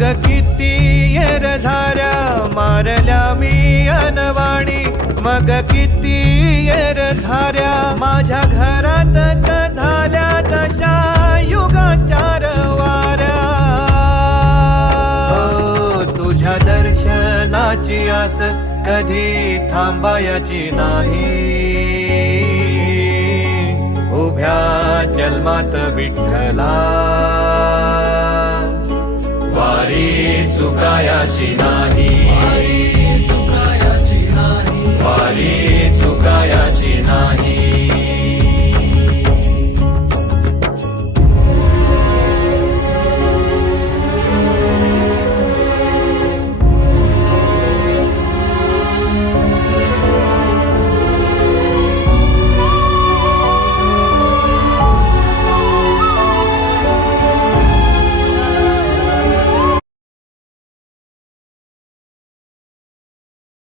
मग किती येर झाऱ्या मारल्या मी अनवाणी, मग किती येर झाऱ्या माझ्या घरातच झाल्या जशा युगाचार वाऱ्या. हो तुझ्या दर्शनाची आस कधी थांबायची नाही, उभ्या जन्मात विठ्ठला वारी चुकायाची नाही, वारी